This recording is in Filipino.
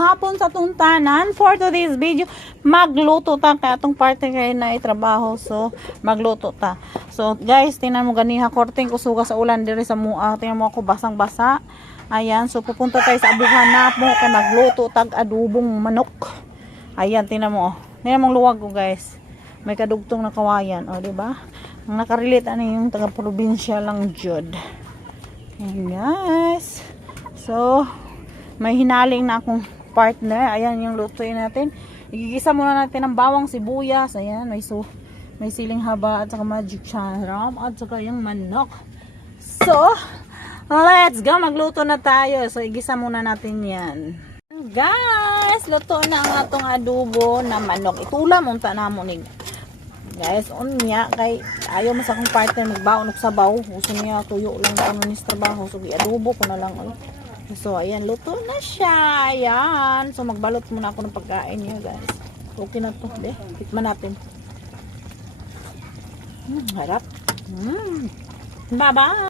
hapon sa atong tanan. For today's video, magluto ta kay atong parte kay na trabaho. So, magluto ta. So, guys, tingnan mo ganiha korting kusuga sa ulan diri sa mua. Tingnan mo ako basang-basa. Ayan, so pupunta tayo sa abuhan na mo kay magluto tag adubong manok. Ayan, tingnan mo. Tingnan mo luwag ko, guys. May kadugtong na kawayan, di ba? Ang nakarelate ani yung taga-probinsya lang jud. Ayan, guys. So, may hinaling na akong partner. Ayan yung lutuin natin. Igigisa muna natin ang bawang sibuyas. Ayan, may siling haba at saka magic charm at saka yung manok. So, let's go. Magluto na tayo. So, igisa muna natin yan. Guys, luto na ang atong adobo na manok. Itulam unta na mo ni guys, unya kay ayaw mas akong partner magbaon og sabaw. Gusto niya tuyo lang ano ni trabaho. So, i-adobo ko na lang. So, ayan, luto na siya. Ayan. So, magbalot muna ako ng pagkain niya, guys. Okay na to. Tikman natin. Harap. Bye-bye.